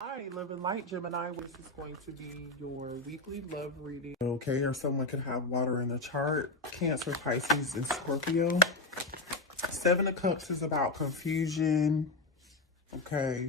Hi, Love and Light Gemini. This is going to be your weekly love reading. Okay, or someone could have water in the chart. Cancer, Pisces, and Scorpio. Seven of Cups is about confusion. Okay,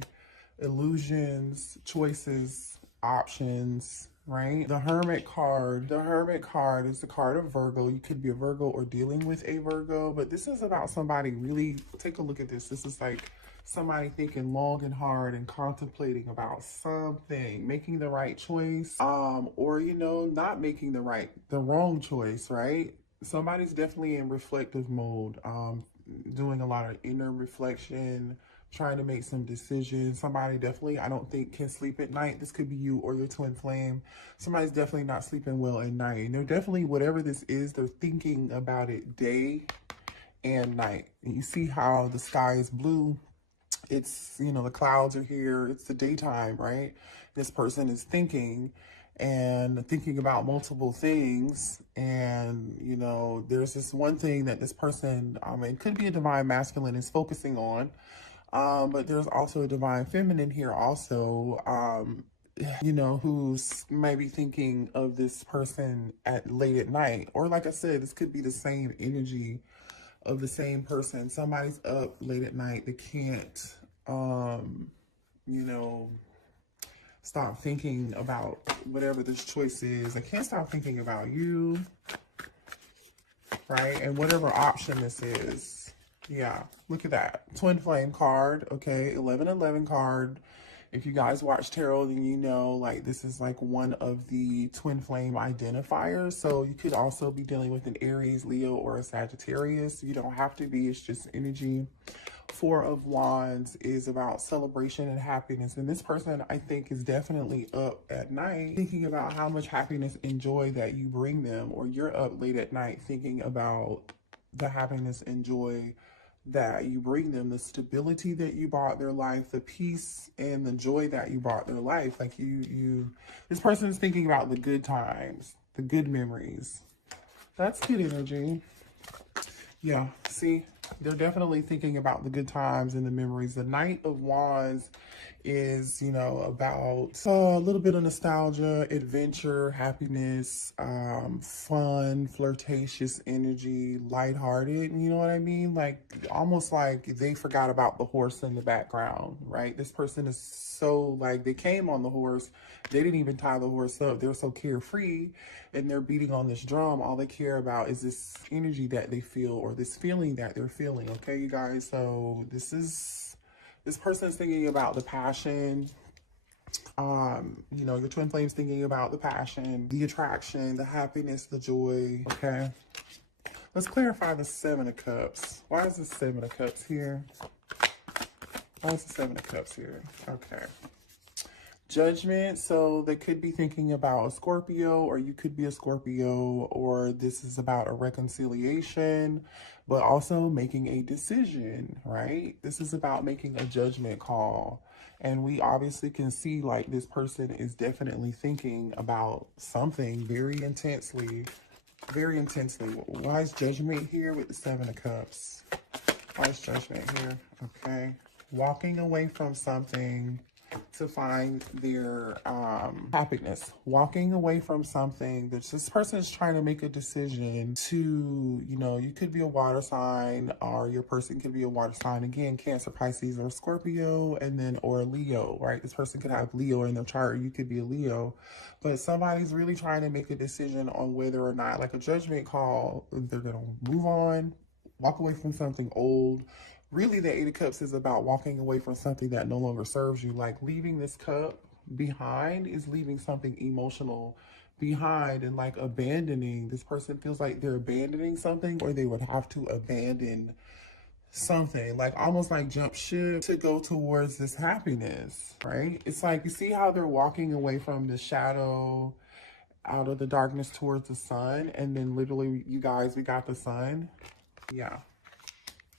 illusions, choices, options. Right? The Hermit card. The Hermit card is the card of Virgo. You could be a Virgo or dealing with a Virgo, but this is about somebody really. Take a look at this. This is like somebody thinking long and hard and contemplating about something, making the right choice, or not making the wrong choice, right? Somebody's definitely in reflective mode, doing a lot of inner reflection, trying to make some decisions. Somebody definitely, I don't think, can sleep at night. This could be you or your twin flame. Somebody's definitely not sleeping well at night. And they're definitely, whatever this is, they're thinking about it day and night. And you see how the sky is blue. It's, the clouds are here. It's the daytime, right? This person is thinking about multiple things. And, there's this one thing that this person, it could be a divine masculine, is focusing on. But there's also a divine feminine here also, who's maybe thinking of this person at late at night. Or like I said, this could be the same energy of the same person. Somebody's up late at night. They can't, stop thinking about whatever this choice is. They can't stop thinking about you, right? And whatever option this is. Yeah, look at that. Twin flame card, okay? 1111 card. If you guys watch tarot, then you know, like, this is like one of the twin flame identifiers. So you could also be dealing with an Aries, Leo, or a Sagittarius. You don't have to be. It's just energy. Four of Wands is about celebration and happiness. And this person, I think, is definitely up at night thinking about how much happiness and joy that you bring them. Or you're up late at night thinking about the happiness and joy that you bring them, the stability that you brought their life, the peace and the joy that you brought their life. Like this person is thinking about the good times, the good memories. That's good energy. Yeah, see, they're definitely thinking about the good times and the memories. The Knight of Wands is, about a little bit of nostalgia, adventure, happiness, fun, flirtatious energy, lighthearted. You know what I mean? Like, almost like they forgot about the horse in the background, right? This person is so, like, they came on the horse. They didn't even tie the horse up. They're so carefree and they're beating on this drum. All they care about is this energy that they feel, or this feeling that they're feeling. Okay, you guys? So this person's thinking about the passion. Your twin flame's thinking about the passion, the attraction, the happiness, the joy. Okay. Let's clarify the Seven of Cups. Why is the Seven of Cups here? Why is the Seven of Cups here? Okay. Judgment. So they could be thinking about a Scorpio, or you could be a Scorpio, or this is about a reconciliation, but also making a decision, right? This is about making a judgment call. And we obviously can see, like, this person is definitely thinking about something very intensely, very intensely. Why is Judgment here with the Seven of Cups? Why is Judgment here? Okay. Walking away from something to find their happiness. Walking away from something. This person is trying to make a decision to, you could be a water sign, or your person could be a water sign. Again, Cancer, Pisces, or Scorpio, or a Leo, right? This person could have Leo in their chart, or you could be a Leo. But somebody's really trying to make a decision on whether or not, like a judgment call, they're going to move on, walk away from something old. Really, the Eight of Cups is about walking away from something that no longer serves you. Like, leaving this cup behind is leaving something emotional behind, and like abandoning. This person feels like they're abandoning something, or they would have to abandon something, like almost like jump ship to go towards this happiness, right? It's like, you see how they're walking away from the shadow, out of the darkness towards the sun, and then literally, you guys, we got the sun. Yeah.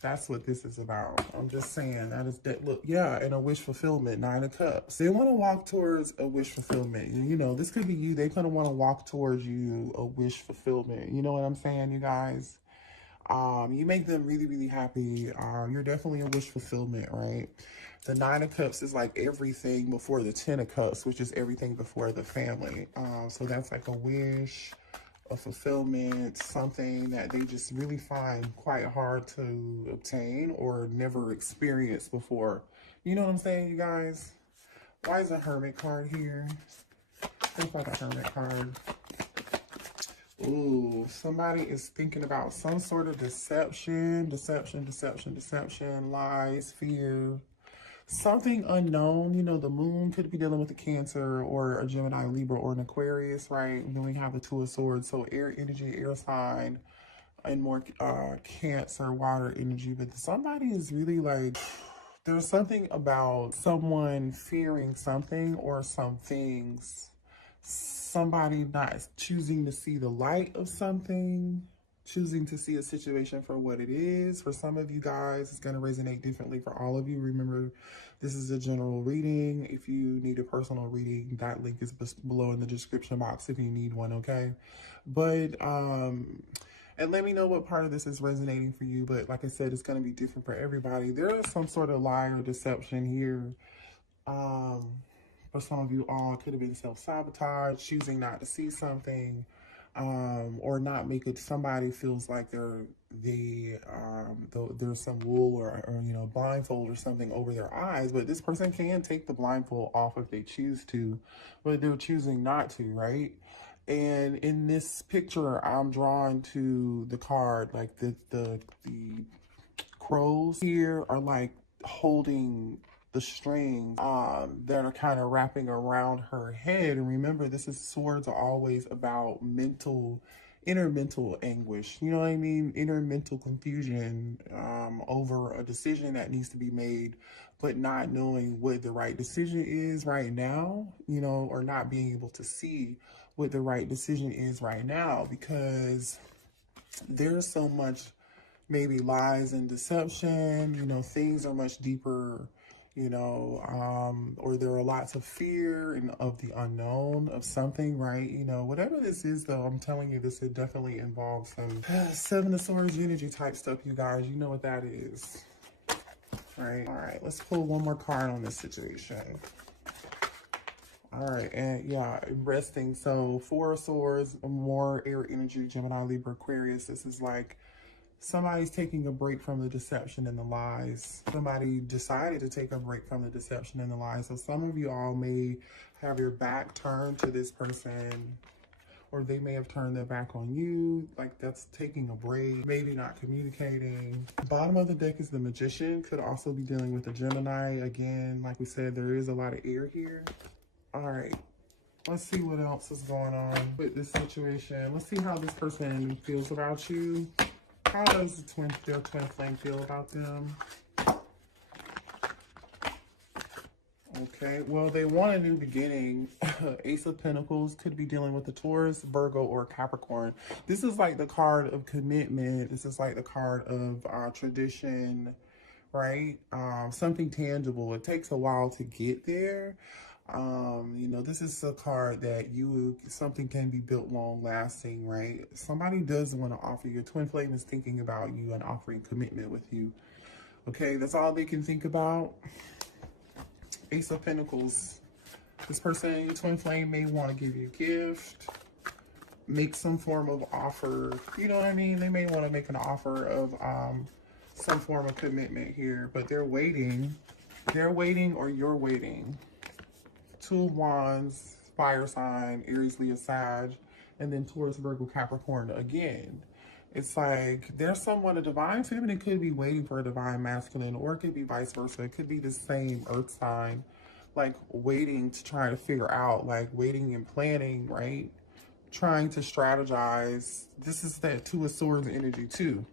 That's what this is about. I'm just saying, that is that. Look, yeah, and a wish fulfillment, Nine of Cups. They want to walk towards a wish fulfillment. This could be you. They kind of want to walk towards you, a wish fulfillment. You know what I'm saying, you guys? You make them really, really happy. You're definitely a wish fulfillment, right? The Nine of Cups is like everything before the Ten of Cups, which is everything before the family. So that's like a wish, a fulfillment, something that they just really find quite hard to obtain or never experienced before. You know what I'm saying, you guys? Why is a Hermit card here? Looks like a Hermit card. Ooh, somebody is thinking about some sort of deception, lies, fear, something unknown. You know, the moon could be dealing with a Cancer or a Gemini, Libra, or an Aquarius, right? And then we have the Two of Swords, so air energy, air sign, and more Cancer, water energy. But somebody is really like, there's something about someone fearing something or some things. Somebody not choosing to see the light of something, choosing to see a situation for what it is. For some of you guys, it's going to resonate differently for all of you. Remember, this is a general reading. If you need a personal reading, that link is below in the description box if you need one, okay? But, and let me know what part of this is resonating for you. But like I said, it's going to be different for everybody. There is some sort of lie or deception here. For some of you all, it could have been self-sabotage, choosing not to see something, or not make it, somebody feels like there's some wool or you know, blindfold or something over their eyes. But this person can take the blindfold off if they choose to, but they're choosing not to, right? And in this picture, I'm drawn to the card, like the crows here are like holding the strings that are kind of wrapping around her head. And remember, swords are always about inner mental anguish. You know what I mean? Inner mental confusion over a decision that needs to be made, but not knowing what the right decision is right now, you know, or not being able to see what the right decision is right now, because there's so much maybe lies and deception, you know, things are much deeper, you know, or there are lots of fear and of the unknown of something, right? You know, whatever this is, though, I'm telling you, this it definitely involves some Seven of Swords energy type stuff, you guys. You know what that is, right? All right, let's pull one more card on this situation. All right, and yeah, resting. So Four of Swords, more air energy, Gemini, Libra, Aquarius. This is like somebody's taking a break from the deception and the lies. Somebody decided to take a break from the deception and the lies. So some of you all may have your back turned to this person, or they may have turned their back on you. Like, that's taking a break, maybe not communicating. Bottom of the deck is the Magician. Could also be dealing with a Gemini. Again, like we said, there is a lot of air here. All right. Let's see what else is going on with this situation. Let's see how this person feels about you. How does their twin flame feel about them? Okay, well, they want a new beginning. Ace of Pentacles could be dealing with the Taurus, Virgo, or Capricorn. This is like the card of commitment. This is like the card of tradition, right? Something tangible. It takes a while to get there. You know, this is a card that something can be built long lasting, right? Somebody does want to offer you. Your twin flame is thinking about you and offering commitment with you. Okay, that's all they can think about. Ace of Pentacles. This person, your twin flame, may want to give you a gift, make some form of offer. You know what I mean? They may want to make an offer of some form of commitment here, but they're waiting. They're waiting, or you're waiting. Two of Wands, fire sign, Aries, Leo, Sag, and then Taurus, Virgo, Capricorn again. It's like there's someone, a divine feminine could be waiting for a divine masculine, or it could be vice versa. It could be the same earth sign, like waiting to try to figure out, like waiting and planning, right? Trying to strategize. This is that Two of Swords energy too,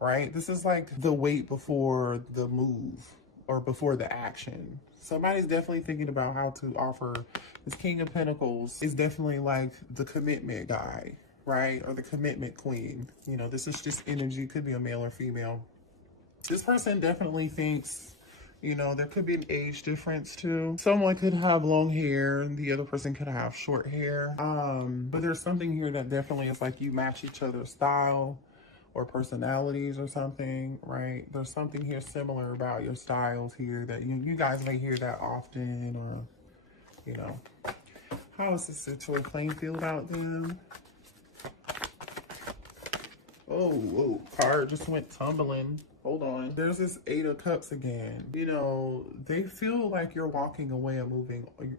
right? This is like the wait before the move or before the action. Somebody's definitely thinking about how to offer. This King of Pentacles is definitely like the commitment guy, right? Or the commitment queen. You know, this is just energy. Could be a male or female. This person definitely thinks, you know, there could be an age difference too. Someone could have long hair and the other person could have short hair. But there's something here that definitely is like you match each other's style, or personalities or something, right? There's something here similar about your styles here that you guys may hear that often, or, you know. How does this twin flame feel about them? Oh, card just went tumbling. Hold on. There's this Eight of Cups again. You know, they feel like you're walking away and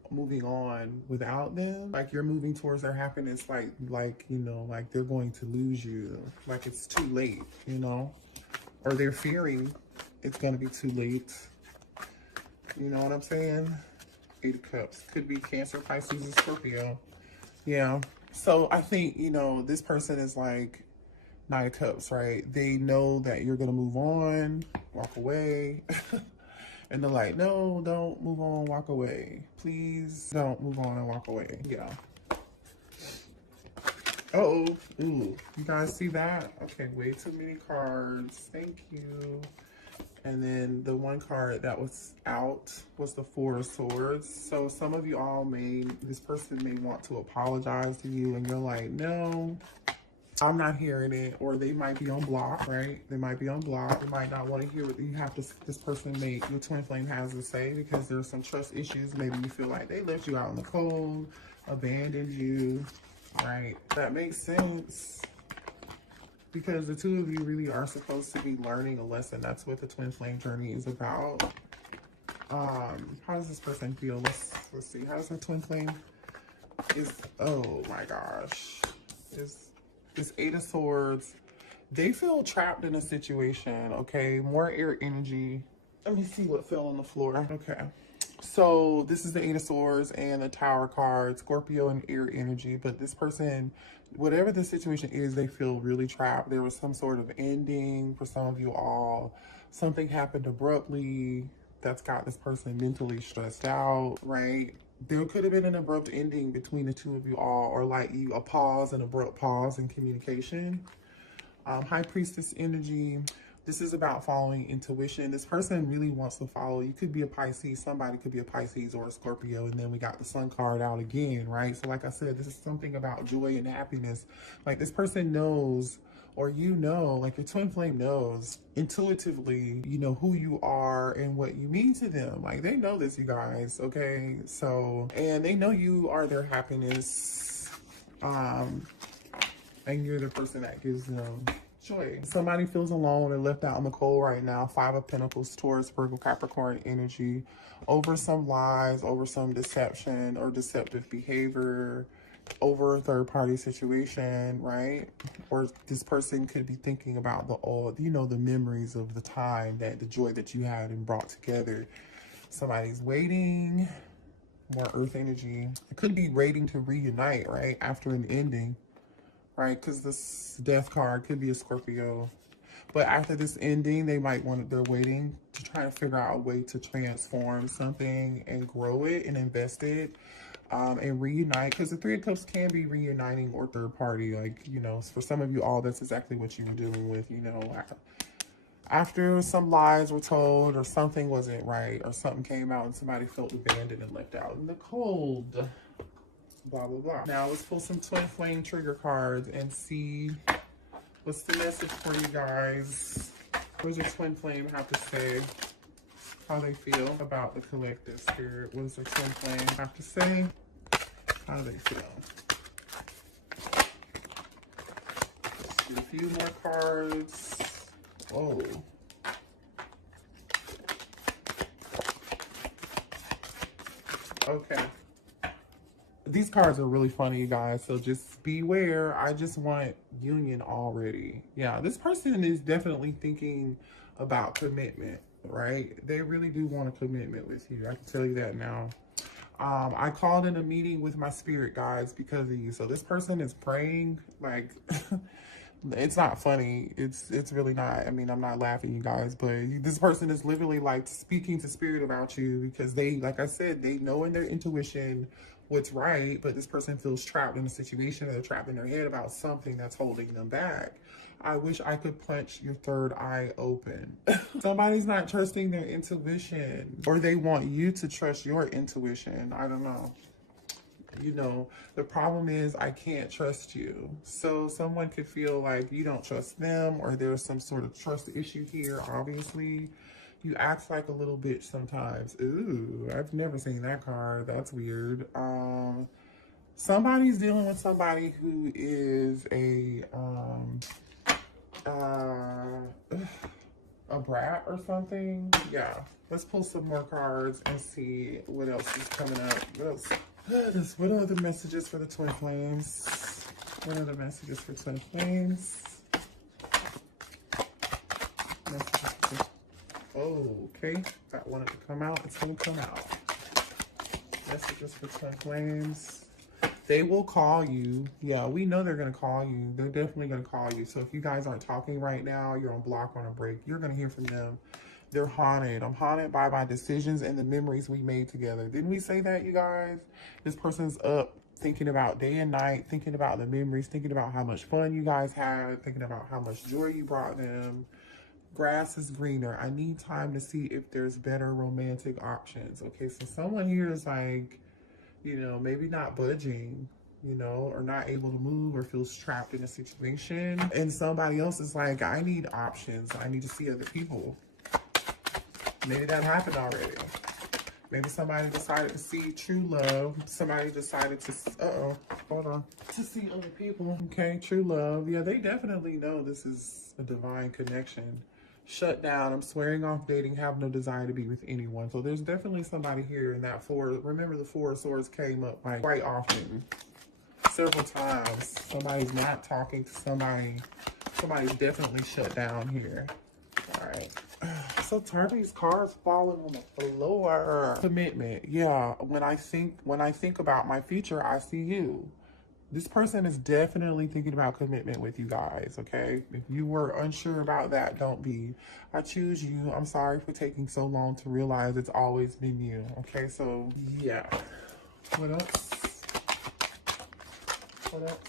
moving on without them. Like you're moving towards their happiness, like you know, like they're going to lose you. Like it's too late, you know? Or they're fearing it's gonna be too late. You know what I'm saying? Eight of Cups. Could be Cancer, Pisces, and Scorpio. Yeah. So I think, you know, this person is like Nine of Cups, right? They know that you're going to move on, walk away. And they're like, no, don't move on, walk away. Please don't move on and walk away. Yeah. Uh-oh. Ooh. You guys see that? Okay, way too many cards. Thank you. And then the one card that was out was the Four of Swords. So some of you all this person may want to apologize to you, and you're like, no, I'm not hearing it. Or they might be on block, right? They might be on block. They might not want to hear what this person your twin flame has to say, because there's some trust issues. Maybe you feel like they left you out in the cold, abandoned you, right? That makes sense. Because the two of you really are supposed to be learning a lesson. That's what the twin flame journey is about. How does this person feel? Let's see. How does the twin flame oh my gosh. This Eight of Swords. They feel trapped in a situation, okay? More air energy. Let me see what fell on the floor. Okay. So this is the Eight of Swords and the Tower card, Scorpio and air energy. But this person, whatever the situation is, they feel really trapped. There was some sort of ending for some of you all. Something happened abruptly that's got this person mentally stressed out, right? There could have been an abrupt ending between the two of you all, or like a pause, an abrupt pause in communication. High Priestess energy. This is about following intuition. This person really wants to follow. You could be a Pisces. Somebody could be a Pisces or a Scorpio. And then we got the Sun card out again, right? So like I said, this is something about joy and happiness. Like this person knows, or you know, like your twin flame knows intuitively, you know, who you are and what you mean to them. Like they know this, you guys, okay? So, and they know you are their happiness. And you're the person that gives them joy. Somebody feels alone and left out in the cold right now. Five of Pentacles, Taurus, Virgo, Capricorn energy, over some lies, over some deception or deceptive behavior, over a third-party situation, right? Or this person could be thinking about the old, you know, the memories of the time, that the joy that you had and brought together. Somebody's waiting. More earth energy. It could be waiting to reunite, right? After an ending. Right, because this Death card could be a Scorpio. But after this ending, they're waiting to try to figure out a way to transform something and grow it and invest it and reunite. Because the Three of Cups can be reuniting or third party. Like, you know, for some of you all, that's exactly what you were dealing with, you know. After some lies were told or something wasn't right or something came out and somebody felt abandoned and left out in the cold. Blah, blah, blah. Now let's pull some twin flame trigger cards and see what's the message for you guys. What does your twin flame have to say? How they feel about the collective spirit. What does their twin flame have to say? How do they feel? Let's do a few more cards. Oh. Okay. These cards are really funny, you guys, so just beware. I just want union already. Yeah, this person is definitely thinking about commitment, right? They really do want a commitment with you. I can tell you that now. I called in a meeting with my spirit guides because of you. So this person is praying, like, it's not funny. It's really not. I mean, I'm not laughing, you guys, but this person is literally like speaking to spirit about you because they, like I said, they know in their intuition what's right, but this person feels trapped in a situation, or they're trapped in their head about something that's holding them back. I wish I could punch your third eye open. Somebody's not trusting their intuition, or they want you to trust your intuition. I don't know. You know, the problem is I can't trust you. So someone could feel like you don't trust them, or there's some sort of trust issue here. Obviously, you act like a little bitch sometimes. Ooh, I've never seen that card. That's weird. Somebody's dealing with somebody who is a brat or something. Yeah. Let's pull some more cards and see what else is coming up. What are the messages for the twin flames? What are the messages for twin flames? Oh, okay. That wanted to come out. It's going to come out. Messages for twin flames. They will call you. Yeah, we know they're going to call you. They're definitely going to call you. So if you guys aren't talking right now, you're on block, on a break, you're going to hear from them. They're haunted. I'm haunted by my decisions and the memories we made together. Didn't we say that, you guys? This person's up thinking about day and night, thinking about the memories, thinking about how much fun you guys had, thinking about how much joy you brought them. Grass is greener. I need time to see if there's better romantic options. Okay, so someone here is like, you know, maybe not budging, you know, or not able to move, or feels trapped in a situation. And somebody else is like, I need options. I need to see other people. Maybe that happened already. Maybe somebody decided to see true love. Somebody decided to, hold on, to see other people. Okay, true love. Yeah, they definitely know this is a divine connection. Shut down. I'm swearing off dating. Have no desire to be with anyone. So there's definitely somebody here in that four. Remember, the Four of Swords came up like quite often, several times. Somebody's not talking to somebody. Somebody's definitely shut down here. All right. So Tarby's cards falling on the floor. Commitment. Yeah. When I think about my future, I see you. This person is definitely thinking about commitment with you guys, okay? If you were unsure about that, don't be. I choose you. I'm sorry for taking so long to realize it's always been you, okay? So, yeah. What else? What else?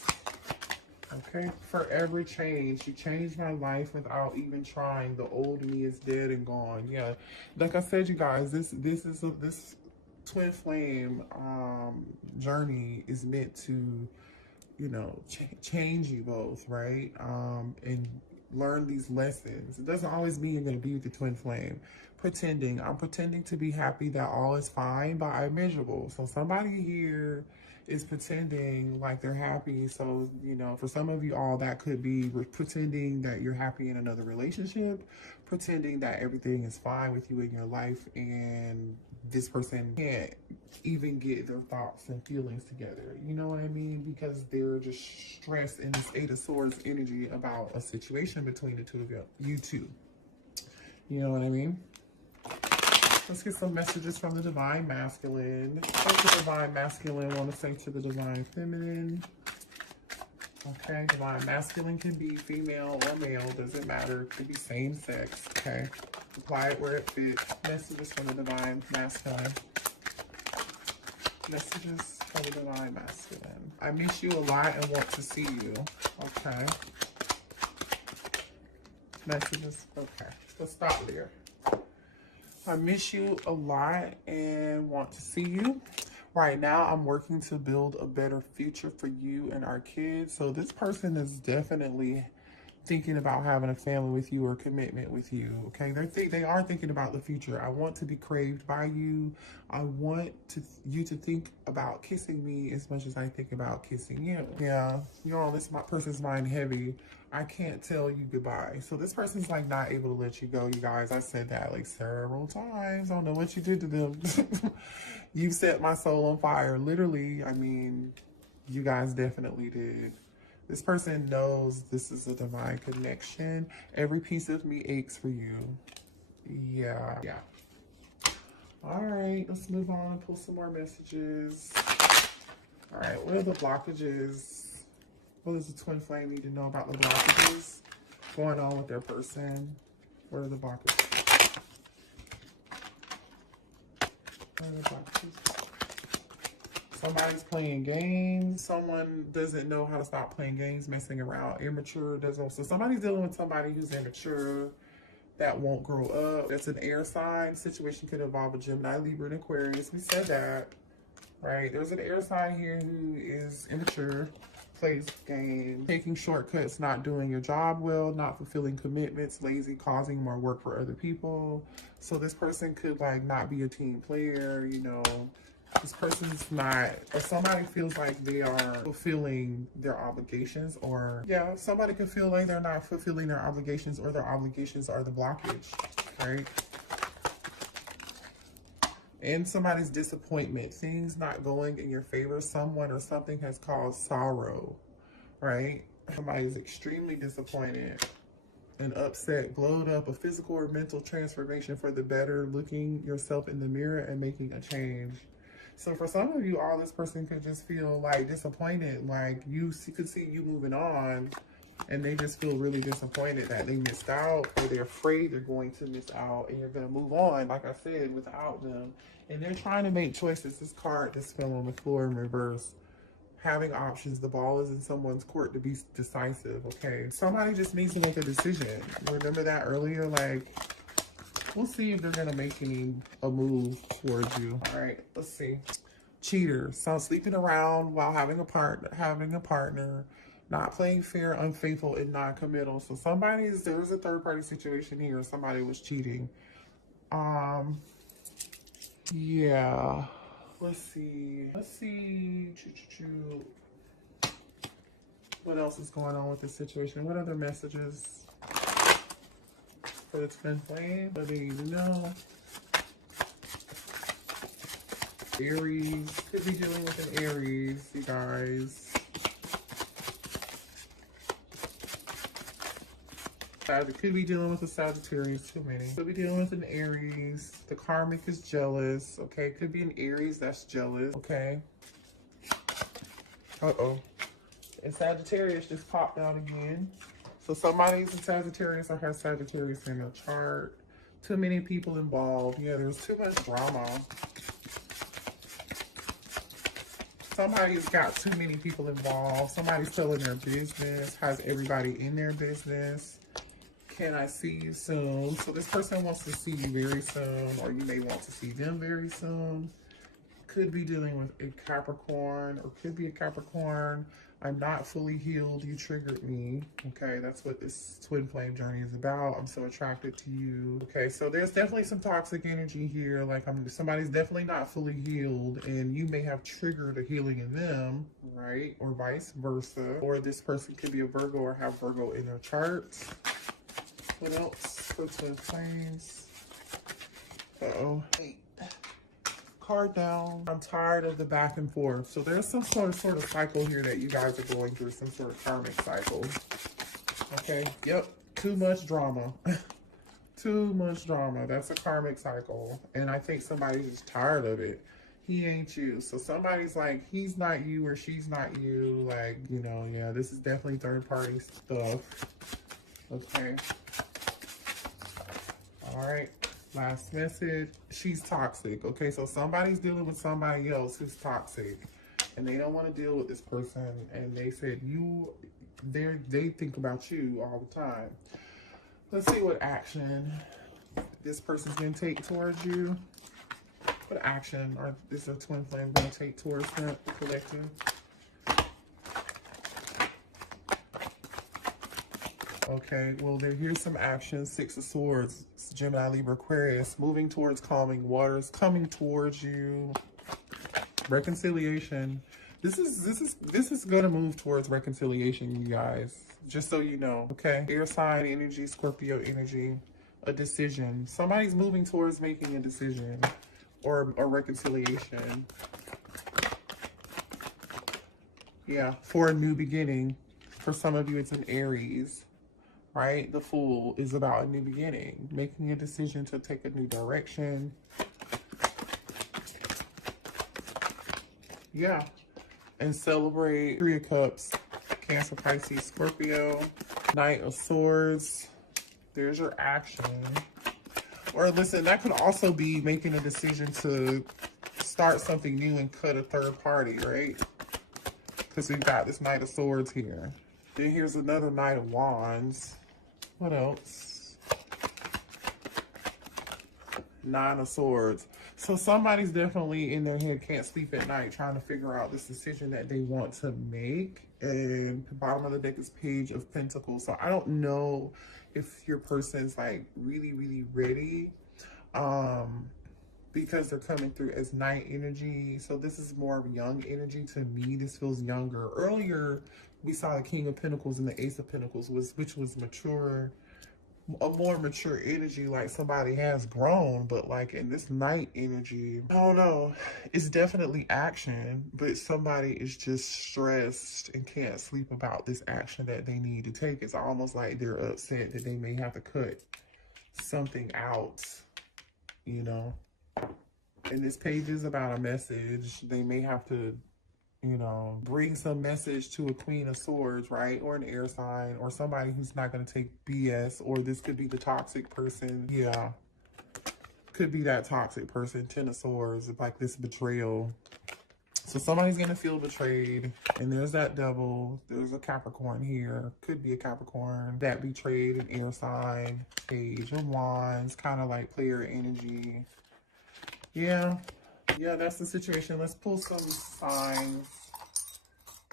Okay, forever change. You changed my life without even trying. The old me is dead and gone. Yeah, like I said, you guys, this twin flame journey is meant to, you know, change you both, right? And learn these lessons. It doesn't always mean you're going to be with the twin flame. I'm pretending to be happy that all is fine, but I'm miserable. So somebody here is pretending like they're happy. So, you know, for some of you all, that could be pretending that you're happy in another relationship, pretending that everything is fine with you in your life, and this person can't even get their thoughts and feelings together. You know what I mean? Because they're just stressed in this Eight of Swords energy about a situation between the two of you two. You know what I mean? Let's get some messages from the Divine Masculine. What does the Divine Masculine want to say to the Divine Feminine? Okay, Divine Masculine can be female or male. Doesn't matter. It could be same sex. Okay. Apply it where it fits. Messages from the Divine Masculine. Messages from the Divine Masculine. I miss you a lot and want to see you. Okay. Messages. Okay. Let's stop there. I miss you a lot and want to see you. Right now, I'm working to build a better future for you and our kids. So this person is definitely thinking about having a family with you or commitment with you, okay? They are thinking about the future. I want to be craved by you. I want you to think about kissing me as much as I think about kissing you. Yeah, you know, this person's mind heavy. I can't tell you goodbye. So this person's like not able to let you go, you guys. I said that like several times. I don't know what you did to them. You set my soul on fire. Literally, I mean, you guys definitely did. This person knows this is a divine connection. Every piece of me aches for you. Yeah. All right, let's move on and pull some more messages. All right, what are the blockages? What does the twin flame need to know about the blockages going on with their person? What are the blockages? What are the blockages? Somebody's playing games. Someone doesn't know how to stop playing games, messing around, immature. So somebody's dealing with somebody who's immature, that won't grow up. That's an air sign. Situation could involve a Gemini, Libra, and Aquarius. We said that. right? There's an air sign here who is immature, plays games, taking shortcuts, not doing your job well, not fulfilling commitments, lazy, causing more work for other people. So this person could like not be a team player, you know. This person's not, or somebody feels like they are fulfilling their obligations, or yeah, somebody could feel like they're not fulfilling their obligations, or their obligations are the blockage, right? And somebody's disappointment, things not going in your favor, someone or something has caused sorrow, right? Somebody's extremely disappointed and upset, glowed up, a physical or mental transformation for the better, looking yourself in the mirror and making a change. So for some of you, all this person could just feel like disappointed, like you could see you moving on, and they just feel really disappointed that they missed out, or they're afraid they're going to miss out, and you're going to move on, like I said, without them. And they're trying to make choices. This card just fell on the floor in reverse. Having options. The ball is in someone's court to be decisive, okay? Somebody just needs to make a decision. Remember that earlier? Like, we'll see if they're going to make a move towards you. All right, let's see. Cheater. So sleeping around while having a partner, not playing fair, unfaithful, and non-committal. So there was a third-party situation here. Somebody was cheating. Yeah. Let's see. What else is going on with this situation? What other messages for the twin flame? What do you need to know? Aries. Could be dealing with an Aries, you guys. Could be dealing with a Sagittarius, too many. Could be dealing with an Aries. The karmic is jealous, okay? Could be an Aries that's jealous, okay? Uh-oh. And Sagittarius just popped out again. So somebody's a Sagittarius or has Sagittarius in their chart. Too many people involved. Yeah, there's too much drama. Somebody's got too many people involved. Somebody's selling their business, has everybody in their business. Can I see you soon? So this person wants to see you very soon, or you may want to see them very soon. Could be dealing with a Capricorn, or could be a Capricorn. I'm not fully healed. You triggered me. Okay, that's what this twin flame journey is about. I'm so attracted to you. Okay, so there's definitely some toxic energy here. Like somebody's definitely not fully healed, and you may have triggered a healing in them, right? Or vice versa. Or this person could be a Virgo or have Virgo in their charts. What else for twin flames? Uh-oh. Wait. Card down. I'm tired of the back and forth. So there's some sort of cycle here that you guys are going through, some sort of karmic cycle. Okay, yep, too much drama. Too much drama. That's a karmic cycle. And I think somebody's just tired of it. He ain't you. So somebody's like, he's not you or she's not you. Like, you know, yeah, this is definitely third party stuff. Okay. All right. Last message. She's toxic. Okay, so somebody's dealing with somebody else who's toxic, and they don't want to deal with this person. And they said they think about you all the time. Let's see what action this person's gonna take towards you. What action is a twin flame gonna take towards the collective? Okay, well, here's some action. Six of Swords, Gemini, Libra, Aquarius, moving towards calming waters, coming towards you. Reconciliation. This is gonna move towards reconciliation, you guys. Just so you know, okay? Air sign energy, Scorpio energy, a decision. Somebody's moving towards making a decision or a reconciliation. Yeah, for a new beginning. For some of you, it's an Aries. Right? The Fool is about a new beginning, making a decision to take a new direction. Yeah. And celebrate. Three of Cups, Cancer, Pisces, Scorpio. Knight of Swords. There's your action. Or listen, that could also be making a decision to start something new and cut a third party, right? Because we've got this Knight of Swords here. Then here's another Knight of Wands. What else? Nine of Swords. So somebody's definitely in their head, can't sleep at night, trying to figure out this decision that they want to make. And the bottom of the deck is Page of Pentacles. So I don't know if your person's like really, really ready. Because they're coming through as night energy. So this is more of young energy to me. This feels younger. Earlier, we saw the King of Pentacles and the Ace of Pentacles, which was mature, a more mature energy, like somebody has grown. But like in this night energy, I don't know, it's definitely action, but somebody is just stressed and can't sleep about this action that they need to take. It's almost like they're upset that they may have to cut something out, you know. And this page is about a message. They may have to, you know, bring some message to a Queen of Swords, right? Or an air sign, or somebody who's not going to take BS. Or this could be the toxic person. Yeah. Could be that toxic person. Ten of Swords, like this betrayal. So somebody's going to feel betrayed. And there's that Devil. There's a Capricorn here. Could be a Capricorn. That betrayed, an air sign. Page of Wands. Kind of like player energy. Yeah, that's the situation. Let's pull some signs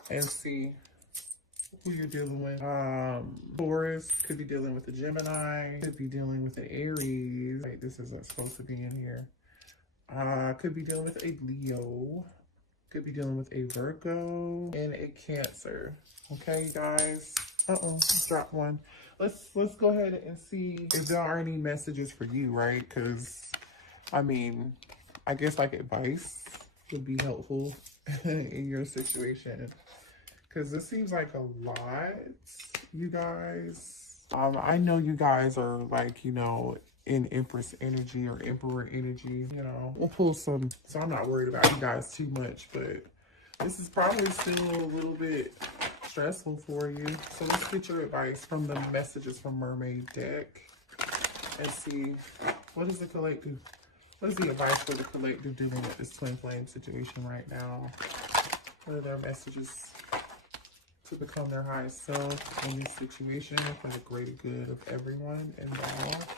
and see who you're dealing with. Taurus could be dealing with a Gemini, could be dealing with an Aries. Wait, this isn't supposed to be in here. Could be dealing with a Leo, could be dealing with a Virgo and a Cancer. Okay, guys. Drop one. Let's go ahead and see if there are any messages for you, right? Because I mean, I guess like advice would be helpful in your situation. Because this seems like a lot, you guys. I know you guys are like, you know, in Empress energy or Emperor energy, you know. We'll pull some, so I'm not worried about you guys too much, but this is probably still a little bit stressful for you. So let's get your advice from the messages from Mermaid deck and see what does the collective. What is the advice for the collective dealing with this twin flame situation right now? What are their messages to become their highest self in this situation for the greater good of everyone involved?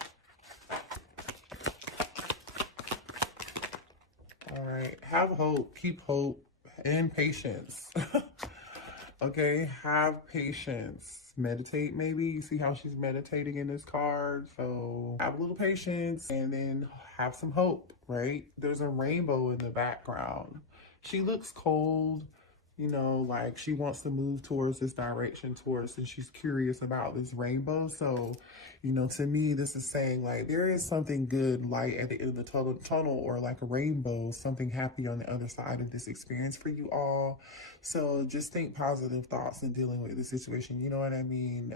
All right. Have hope. Keep hope and patience. Okay. Have patience. Meditate, maybe. You see how she's meditating in this card. So have a little patience and then have some hope, right? There's a rainbow in the background. She looks cold, you know, like she wants to move towards this direction and she's curious about this rainbow. So, you know, to me, this is saying like there is something good, light at the end of the tunnel, or like a rainbow, something happy on the other side of this experience for you all. So just think positive thoughts in dealing with the situation, you know what I mean?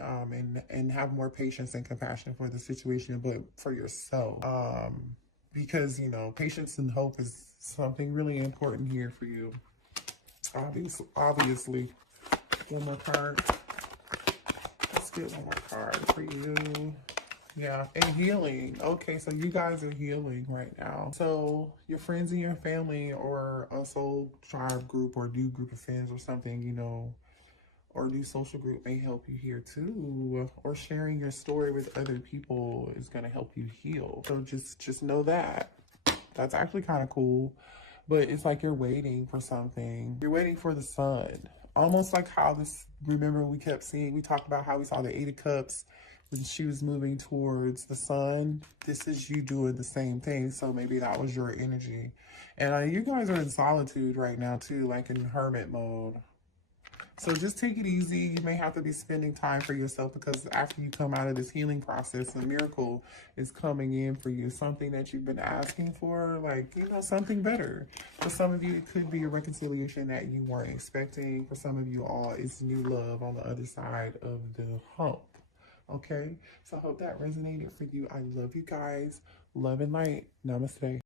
And have more patience and compassion for the situation, but for yourself. Because, you know, patience and hope is something really important here for you. Obviously. One more card. Let's get one more card for you. Yeah, and healing. Okay, so you guys are healing right now. So your friends and your family, or a soul tribe group or new group of friends or something, you know, or new social group may help you here too. Or sharing your story with other people is going to help you heal. So just know that. That's actually kind of cool. But it's like you're waiting for something. You're waiting for the sun. Almost like how this, remember we kept seeing, we talked about how we saw the Eight of Cups when she was moving towards the sun. This is you doing the same thing. So maybe that was your energy. And you guys are in solitude right now too, like in hermit mode. So just take it easy. You may have to be spending time for yourself, because after you come out of this healing process, a miracle is coming in for you. Something that you've been asking for, like, you know, something better. For some of you, it could be a reconciliation that you weren't expecting. For some of you all, it's new love on the other side of the hump. Okay? So I hope that resonated for you. I love you guys. Love and light. Namaste.